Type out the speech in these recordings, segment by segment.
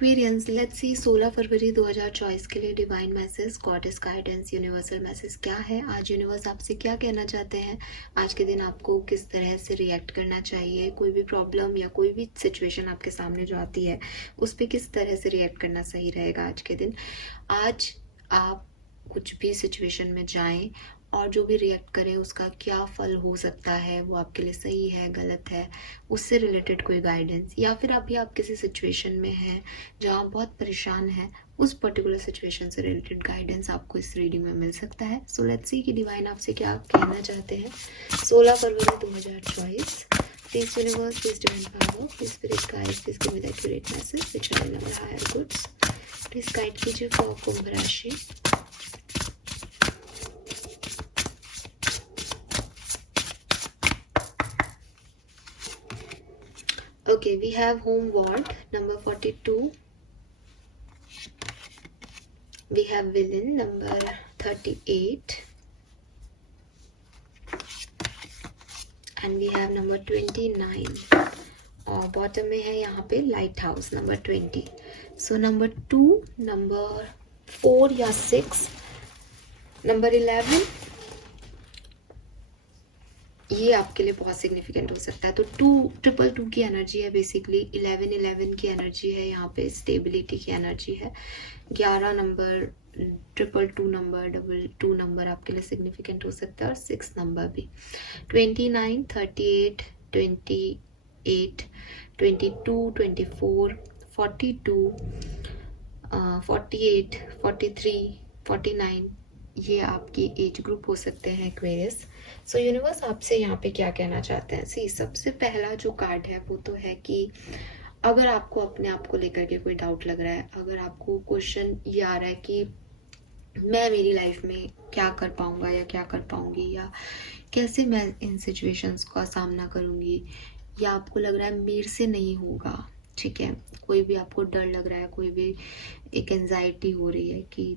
Aquarians, let's see 16 फरवरी 2024 के लिए divine message, goddess guidance, universal message क्या है। आज यूनिवर्स आपसे क्या कहना चाहते हैं, आज के दिन आपको किस तरह से रिएक्ट करना चाहिए, कोई भी प्रॉब्लम या कोई भी सिचुएशन आपके सामने जो आती है उस पर किस तरह से रिएक्ट करना सही रहेगा आज के दिन। आज आप कुछ भी सिचुएशन में जाएं और जो भी रिएक्ट करें उसका क्या फल हो सकता है, वो आपके लिए सही है गलत है, उससे रिलेटेड कोई गाइडेंस, या फिर अभी आप किसी सिचुएशन में हैं जहाँ बहुत परेशान हैं, उस पर्टिकुलर सिचुएशन से रिलेटेड गाइडेंस आपको इस रीडिंग में मिल सकता है। सो लेट्स सी कि डिवाइन आपसे क्या कहना चाहते हैं 16 फरवरी 2024। Please universe, please divine power, please spirit guide, please give me the accurate message which are in our higher goods. Please guide कीजिए फॉर कुंभ राशि। Okay, we have home ward number 42. We have villain number 38. And we have number 29. और bottom में है यहाँ पे light house number 20. So number 2, number 4 या 6, number 11, ये आपके लिए बहुत सिग्निफिकेंट हो सकता है। तो 2 की एनर्जी है बेसिकली, 11 की एनर्जी है, यहाँ पे स्टेबिलिटी की एनर्जी है। 11 नंबर, 222 नंबर, 22 नंबर आपके लिए सिग्निफिकेंट हो सकता है, और 6 नंबर भी। 29, 38, 28, 22, 24, 42, 48, 43, 49, ये आपकी एज ग्रुप हो सकते हैं एक्वेरियस। सो यूनिवर्स आपसे यहाँ पे क्या कहना चाहते हैं। सी, सबसे पहला जो कार्ड है वो तो है कि अगर आपको अपने आप को लेकर के कोई डाउट लग रहा है, अगर आपको क्वेश्चन ये आ रहा है कि मैं मेरी लाइफ में क्या कर पाऊंगा या क्या कर पाऊंगी, या कैसे मैं इन सिचुएशंस का सामना करूंगी, या आपको लग रहा है मेरे से नहीं होगा, ठीक है, कोई भी आपको डर लग रहा है, कोई भी एक एंजाइटी हो रही है कि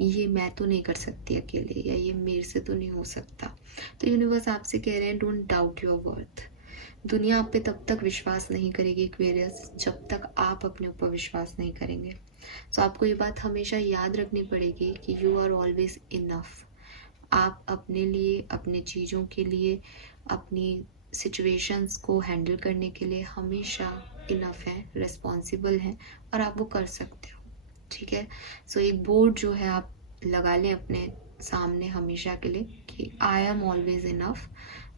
ये मैं तो नहीं कर सकती अकेले, या ये मेरे से तो नहीं हो सकता, तो यूनिवर्स आपसे कह रहे हैं डोंट डाउट योर वर्थ। दुनिया आप पे तब तक विश्वास नहीं करेगी एक्वेरियस जब तक आप अपने ऊपर विश्वास नहीं करेंगे। सो आपको ये बात हमेशा याद रखनी पड़ेगी कि यू आर ऑलवेज इनफ। आप अपने लिए, अपने चीज़ों के लिए, अपनी सिचुएशंस को हैंडल करने के लिए हमेशा इनफ हैं, रिस्पॉन्सिबल हैं, और आप वो कर सकते हो, ठीक है। सो एक बोर्ड जो है आप लगा लें अपने सामने हमेशा के लिए कि आई एम ऑलवेज इनफ।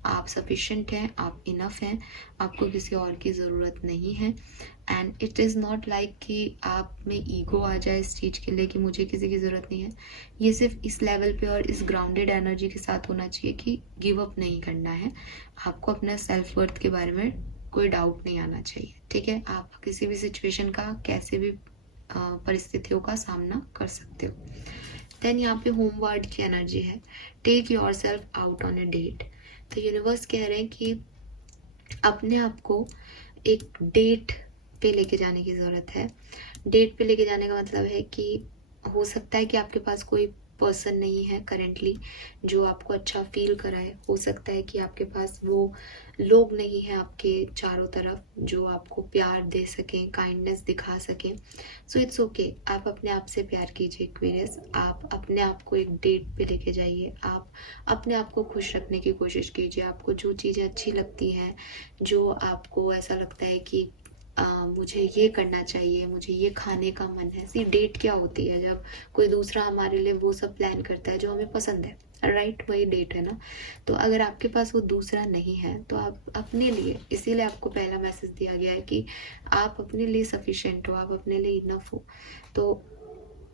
आप सफिशिएंट हैं, आप इनफ हैं, आपको किसी और की ज़रूरत नहीं है। And it is not like कि आप में ईगो आ जाए इस चीज़ के लिए कि मुझे किसी की ज़रूरत नहीं है। ये सिर्फ इस लेवल पे और इस ग्राउंडेड एनर्जी के साथ होना चाहिए कि गिव अप नहीं करना है। आपको अपना सेल्फ वर्थ के बारे में कोई डाउट नहीं आना चाहिए, ठीक है। आप किसी भी सिचुएशन का, कैसे भी परिस्थितियों का सामना कर सकते हो। देन यहाँ पे होम वार्ड की एनर्जी है, take yourself out on a date. तो यूनिवर्स कह रहे हैं कि अपने आप को एक डेट पे लेके जाने की ज़रूरत है। डेट पे लेके जाने का मतलब है कि हो सकता है कि आपके पास कोई पर्सन नहीं है करेंटली जो आपको अच्छा फील कराए, हो सकता है कि आपके पास वो लोग नहीं हैं आपके चारों तरफ जो आपको प्यार दे सकें, काइंडनेस दिखा सकें। सो इट्स ओके, आप अपने आप से प्यार कीजिए एक्वेरियस। आप अपने आप को एक डेट पे लेके जाइए, आप अपने आप को खुश रखने की कोशिश कीजिए। आपको जो चीज़ें अच्छी लगती हैं, जो आपको ऐसा लगता है कि मुझे ये करना चाहिए, मुझे ये खाने का मन है। सी, डेट क्या होती है, जब कोई दूसरा हमारे लिए वो सब प्लान करता है जो हमें पसंद है, राइट, वही डेट है ना। तो अगर आपके पास वो दूसरा नहीं है तो आप अपने लिए, इसीलिए आपको पहला मैसेज दिया गया है कि आप अपने लिए सफिशिएंट हो, आप अपने लिए इनफ हो। तो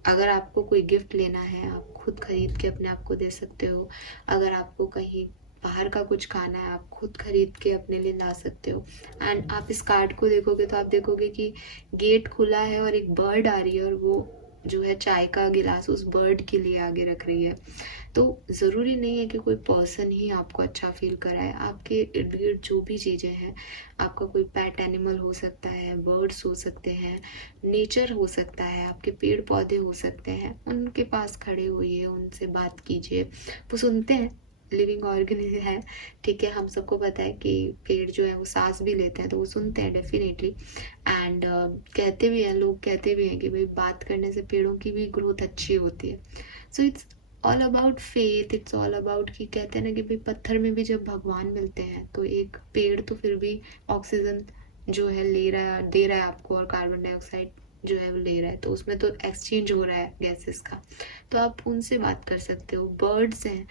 अगर आपको कोई गिफ्ट लेना है, आप खुद खरीद के अपने आप को दे सकते हो। अगर आपको कहीं बाहर का कुछ खाना है, आप खुद खरीद के अपने लिए ला सकते हो। एंड आप इस कार्ड को देखोगे तो आप देखोगे कि गेट खुला है और एक बर्ड आ रही है, और वो जो है चाय का गिलास उस बर्ड के लिए आगे रख रही है। तो ज़रूरी नहीं है कि कोई पर्सन ही आपको अच्छा फील कराए। आपके इर्द गिर्द जो भी चीज़ें हैं, आपका कोई पेट एनिमल हो सकता है, बर्ड्स हो सकते हैं, नेचर हो सकता है, आपके पेड़ पौधे हो सकते हैं, उनके पास खड़े होइए, उनसे बात कीजिए, वो सुनते हैं। लिविंग ऑर्गेनिज्म है, ठीक है। हम सबको पता है कि पेड़ जो है वो सांस भी लेते हैं, तो वो सुनते हैं डेफिनेटली। एंड कहते भी हैं, लोग कहते भी हैं कि भाई बात करने से पेड़ों की भी ग्रोथ अच्छी होती है। So it's all about faith, it's all about कि कहते हैं ना कि भाई पत्थर में भी जब भगवान मिलते हैं तो एक पेड़ तो फिर भी ऑक्सीजन जो है ले रहा है, दे रहा है आपको, और कार्बन डाइऑक्साइड जो है वो ले रहा है, तो उसमें तो एक्सचेंज हो रहा है गैसेस का। तो आप उनसे बात कर सकते हो। बर्ड्स हैं,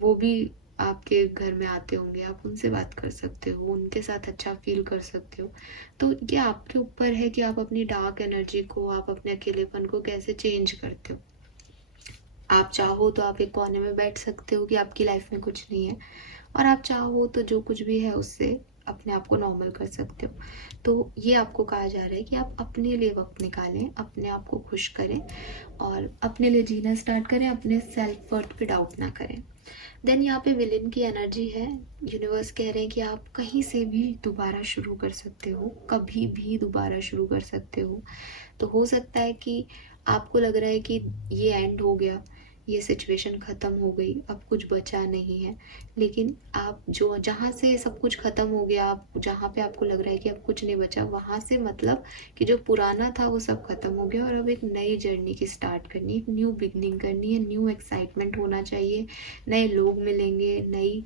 वो भी आपके घर में आते होंगे, आप उनसे बात कर सकते हो, उनके साथ अच्छा फील कर सकते हो। तो ये आपके ऊपर है कि आप अपनी डार्क एनर्जी को, आप अपने अकेलेपन को कैसे चेंज करते हो। आप चाहो तो आप एक कोने में बैठ सकते हो कि आपकी लाइफ में कुछ नहीं है, और आप चाहो तो जो कुछ भी है उससे अपने आप को नॉर्मल कर सकते हो। तो ये आपको कहा जा रहा है कि आप अपने लिए वक्त निकालें, अपने आप को खुश करें और अपने लिए जीना स्टार्ट करें, अपने सेल्फ वर्थ पे डाउट ना करें। देन यहाँ पे विलेन की एनर्जी है। यूनिवर्स कह रहे हैं कि आप कहीं से भी दोबारा शुरू कर सकते हो, कभी भी दोबारा शुरू कर सकते हो। तो हो सकता है कि आपको लग रहा है कि ये एंड हो गया, ये सिचुएशन ख़त्म हो गई, अब कुछ बचा नहीं है। लेकिन आप जो जहाँ से सब कुछ ख़त्म हो गया, आप जहाँ पे आपको लग रहा है कि अब कुछ नहीं बचा, वहाँ से मतलब कि जो पुराना था वो सब ख़त्म हो गया और अब एक नई जर्नी की स्टार्ट करनी है, एक न्यू बिगनिंग करनी है, न्यू एक्साइटमेंट होना चाहिए, नए लोग मिलेंगे, नई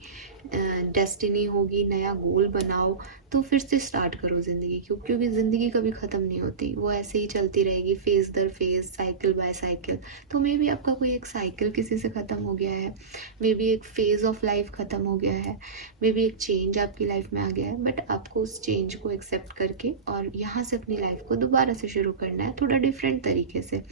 डेस्टिनी होगी, नया गोल बनाओ, तो फिर से स्टार्ट करो ज़िंदगी, क्योंकि ज़िंदगी कभी ख़त्म नहीं होती, वो ऐसे ही चलती रहेगी फेज़ दर फेज़, साइकिल बाय साइकिल। तो मे बी आपका कोई एक साइकिल किसी से ख़त्म हो गया है, मे बी एक फेज़ ऑफ लाइफ ख़त्म हो गया है, मे बी एक चेंज आपकी लाइफ में आ गया है, बट आपको उस चेंज को एक्सेप्ट करके और यहाँ से अपनी लाइफ को दोबारा से शुरू करना है, थोड़ा डिफरेंट तरीके से।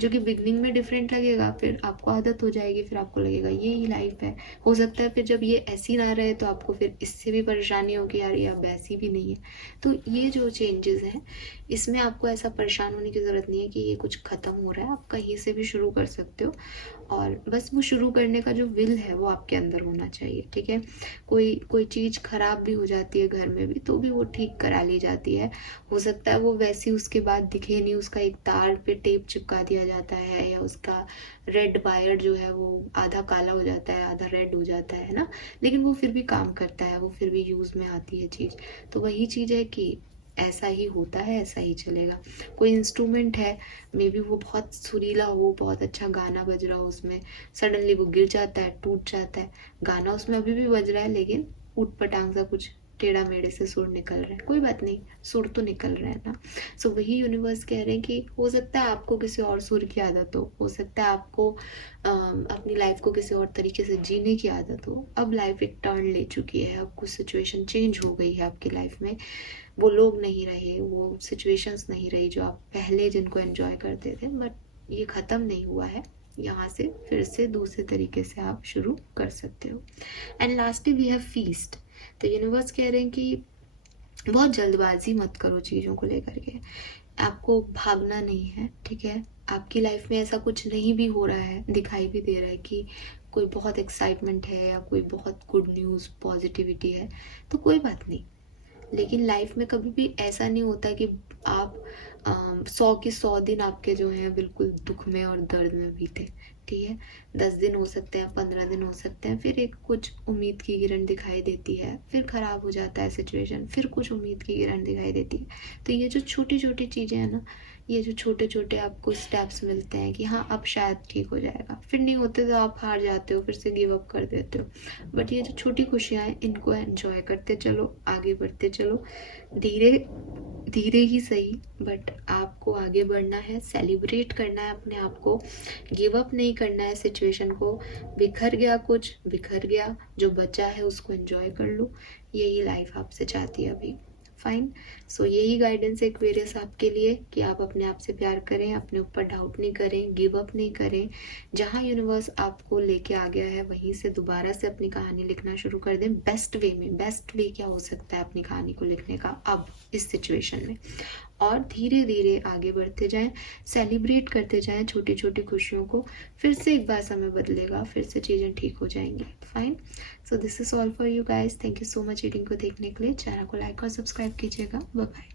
जो कि बिगनिंग में डिफरेंट लगेगा, फिर आपको आदत हो जाएगी, फिर आपको लगेगा ये ही लाइफ है। हो सकता है फिर जब ये ऐसी ना रहे तो आपको फिर इससे भी परेशानी हो कि यार ये अब ऐसी भी नहीं है। तो ये जो चेंजेस हैं, इसमें आपको ऐसा परेशान होने की ज़रूरत नहीं है कि ये कुछ ख़त्म हो रहा है, आप कहीं से भी शुरू कर सकते हो। और बस वो शुरू करने का जो विल है वो आपके अंदर होना चाहिए, ठीक है। कोई कोई चीज़ ख़राब भी हो जाती है घर में भी, तो भी वो ठीक करा ली जाती है। हो सकता है वो वैसी उसके बाद दिखे नहीं, उसका एक तार पे टेप चिपका दिया जाता है, या उसका रेड वायर जो है वो आधा काला हो जाता है, आधा रेड हो जाता है ना, लेकिन वो फिर भी काम करता है, वो फिर भी यूज़ में आती है चीज़। तो वही चीज़ है कि ऐसा ही होता है, ऐसा ही चलेगा। कोई इंस्ट्रूमेंट है, मे बी वो बहुत सुरीला हो, बहुत अच्छा गाना बज रहा हो, उसमें सडनली वो गिर जाता है, टूट जाता है। गाना उसमें अभी भी बज रहा है, लेकिन ऊट पटांग सा कुछ टेढ़ा मेढ़े से सुर निकल रहा है, कोई बात नहीं, सुर तो निकल रहा है ना। सो वही यूनिवर्स कह रहे हैं कि हो सकता है आपको किसी और सुर की आदत हो सकता है आपको अपनी लाइफ को किसी और तरीके से जीने की आदत हो। अब लाइफ एक टर्न ले चुकी है, अब कुछ सिचुएशन चेंज हो गई है आपकी लाइफ में, वो लोग नहीं रहे, वो सिचुएशंस नहीं रही जो आप पहले जिनको एंजॉय करते थे, बट ये ख़त्म नहीं हुआ है। यहाँ से फिर से दूसरे तरीके से आप शुरू कर सकते हो। And lastly we have feast. तो यूनिवर्स कह रहे हैं कि बहुत जल्दबाजी मत करो चीज़ों को लेकर के, आपको भागना नहीं है, ठीक है। आपकी लाइफ में ऐसा कुछ नहीं भी हो रहा है, दिखाई भी दे रहा है कि कोई बहुत एक्साइटमेंट है या कोई बहुत गुड न्यूज़ पॉजिटिविटी है, तो कोई बात नहीं। लेकिन लाइफ में कभी भी ऐसा नहीं होता कि आप 100 के 100 दिन आपके जो हैं बिल्कुल दुख में और दर्द में बीते, ठीक है। 10 दिन हो सकते हैं, 15 दिन हो सकते हैं, फिर एक कुछ उम्मीद की किरण दिखाई देती है, फिर ख़राब हो जाता है सिचुएशन, फिर कुछ उम्मीद की किरण दिखाई देती है। तो ये जो छोटी छोटी चीज़ें हैं ना, ये जो छोटे छोटे आपको स्टेप्स मिलते हैं कि हाँ अब शायद ठीक हो जाएगा, फिर नहीं होते तो आप हार जाते हो, फिर से गिव अप कर देते हो। बट ये जो छोटी खुशियाँ हैं, इनको एंजॉय करते चलो, आगे बढ़ते चलो, धीरे धीरे ही सही, बट आपको आगे बढ़ना है, सेलिब्रेट करना है अपने आप को, गिव अप नहीं करना है सिचुएशन को। बिखर गया कुछ, बिखर गया, जो बचा है उसको एंजॉय कर लो, यही लाइफ आपसे चाहती है अभी। फाइन। सो यही गाइडेंस है एक्वेरियस आपके लिए कि आप अपने आप से प्यार करें, अपने ऊपर डाउट नहीं करें, गिव अप नहीं करें। जहाँ यूनिवर्स आपको लेके आ गया है वहीं से दोबारा से अपनी कहानी लिखना शुरू कर दें, बेस्ट वे में। बेस्ट वे क्या हो सकता है अपनी कहानी को लिखने का अब इस सिचुएशन में, और धीरे धीरे आगे बढ़ते जाएं, सेलिब्रेट करते जाएं छोटी छोटी खुशियों को। फिर से एक बार समय बदलेगा, फिर से चीज़ें ठीक हो जाएंगी। Fine. So this is all for you guys. Thank you so much reading को देखने के लिए। चैनल को लाइक और सब्सक्राइब कीजिएगा। Bye bye.